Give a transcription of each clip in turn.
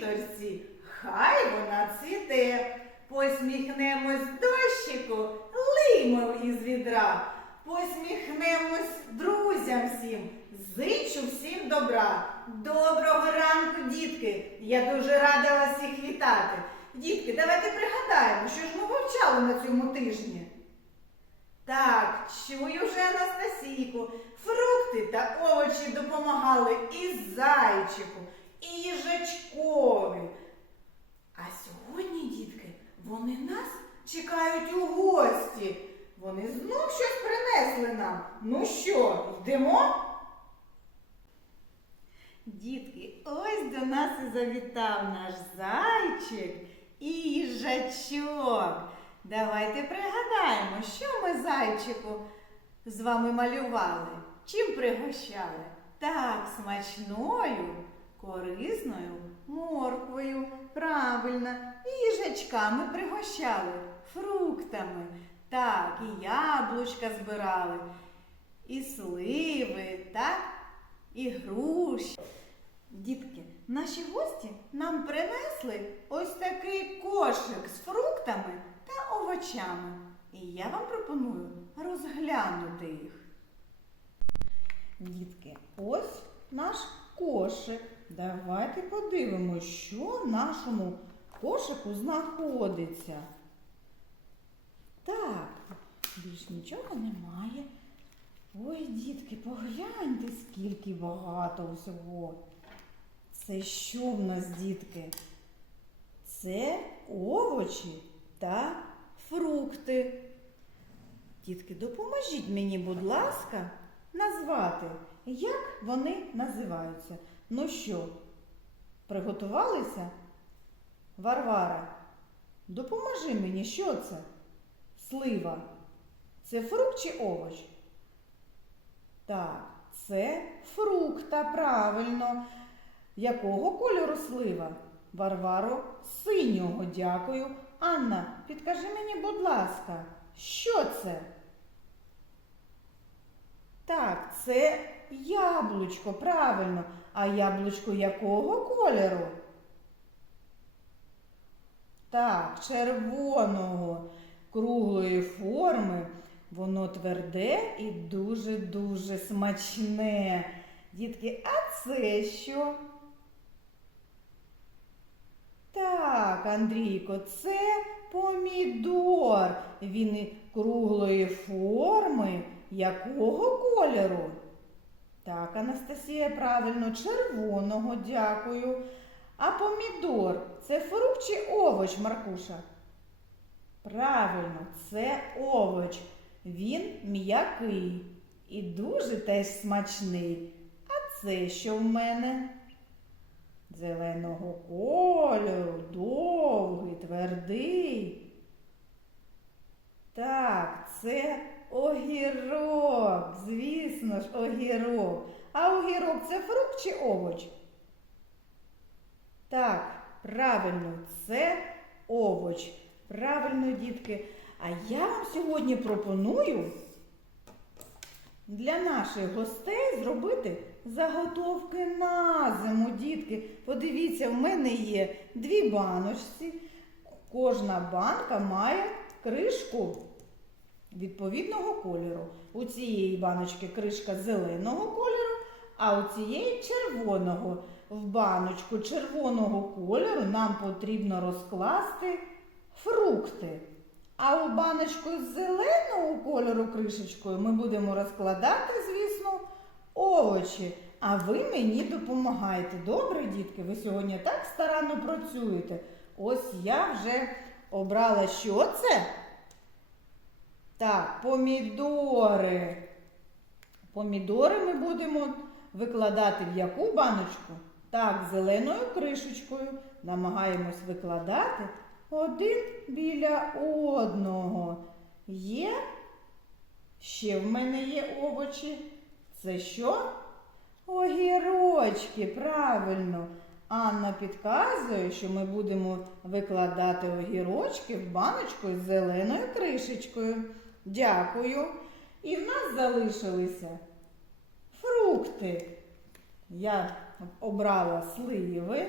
доріжці, хай вона цвіте. Посміхнемось дощику, лиймо із відра. Посміхнемось друзям всім, зичу всім добра. Доброго ранку, дітки! Я дуже рада вас всіх вітати. Дітки, давайте пригадаємо, що ж ми вивчали на цьому тижні. Так, чую вже Анастасійку. Фрукти та овочі допомагали і зайчику, і їжачкові. А сьогодні, дітки, вони нас чекають у гості. Вони знов щось принесли нам. Ну що, йдемо? Дітки, ось до нас і завітав наш зайчик і їжачок. Давайте пригадаємо, що ми зайчику з вами малювали. Чим пригощали? Так, смачною, корисною морквою. Правильно, і їжачками пригощали фруктами. Так, і яблучка збирали, і сливи, так, і груші. Дітки, наші гості нам принесли ось такий кошик з фруктами та овочами. І я вам пропоную розглянути їх. Дітки, ось наш кошик. Давайте подивимося, що в нашому кошику знаходиться. Так, більш нічого немає. Ой, дітки, погляньте, скільки багато всього. Це що в нас, дітки? Це овочі та фрукти. Дітки, допоможіть мені, будь ласка, назвати, як вони називаються. Ну що, приготувалися? Варвара, допоможи мені, що це? Слива. Це фрукт чи овоч? Так, це фрукта, правильно. Якого кольору слива? Варваро синього, дякую. Анна, підкажи мені, будь ласка, що це? Так, це яблучко, правильно. А яблучко якого кольору? Так, червоного, круглої форми. Воно тверде і дуже-дуже смачне. Дітки, а це що? Так, Андрійко, це помідор. Він круглої форми. Якого кольору? Так, Анастасія, правильно, червоного, дякую. А помідор це фрукт чи овоч, Маркуша? Правильно, це овоч. Він м'який і дуже теж смачний. А це що в мене? Зеленого кольору, довгий, твердий. Так, це огірок, звісно ж, огірок. А огірок це фрукт чи овоч? Так, правильно, це овоч. Правильно, дітки. А я вам сьогодні пропоную для наших гостей зробити заготовки на зиму, дітки. Подивіться, в мене є дві баночці. Кожна банка має кришку відповідного кольору. У цієї баночки кришка зеленого кольору, а у цієї червоного. В баночку червоного кольору нам потрібно розкласти фрукти. А у баночку з зеленого кольору кришечкою ми будемо розкладати, звісно, овочі. А ви мені допомагаєте. Добре, дітки? Ви сьогодні так старанно працюєте. Ось я вже обрала, що це? Так, помідори. Помідори ми будемо викладати в яку баночку? Так, зеленою кришечкою. Намагаємось викладати один біля одного. Є? Ще в мене є овочі. Це що? Огірочки, правильно. Анна підказує, що ми будемо викладати огірочки в баночку з зеленою кришечкою. Дякую. І в нас залишилися фрукти. Я обрала сливи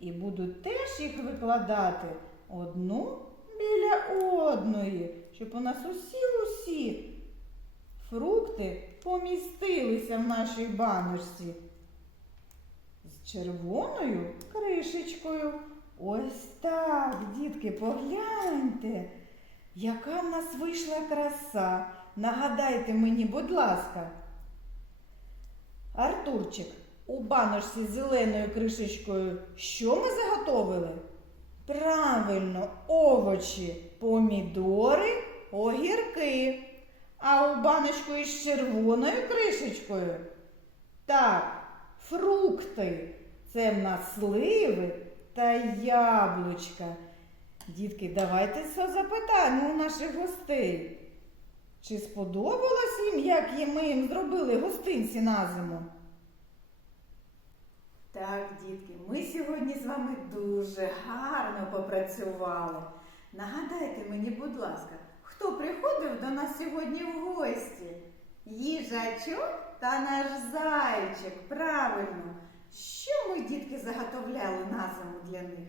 і буду теж їх викладати одну біля одної, щоб у нас усі-усі фрукти помістилися в нашій баночці з червоною кришечкою. Ось так, дітки, погляньте, яка в нас вийшла краса. Нагадайте мені, будь ласка. Артурчик, у баночці з зеленою кришечкою що ми заготовили? Правильно, овочі, помідори, огірки. А у баночку із червоною кришечкою? Так, фрукти. Це в нас сливи та яблучка. Дітки, давайте запитаємо у наших гостей. Чи сподобалось їм, як ми їм зробили гостинці на зиму? Так, дітки, ми сьогодні з вами дуже гарно попрацювали. Нагадайте мені, будь ласка, хто приходив до нас сьогодні в гості? Їжачок та наш зайчик. Правильно. Що ми, дітки, заготовляли на зиму для них?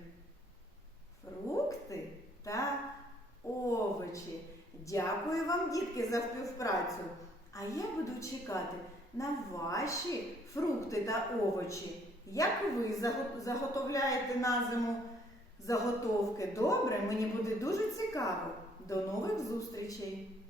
Фрукти та овочі. Дякую вам, дітки, за співпрацю. А я буду чекати на ваші фрукти та овочі. Як ви заготовляєте на зиму заготовки? Добре, мені буде дуже цікаво. До нових зустрічей!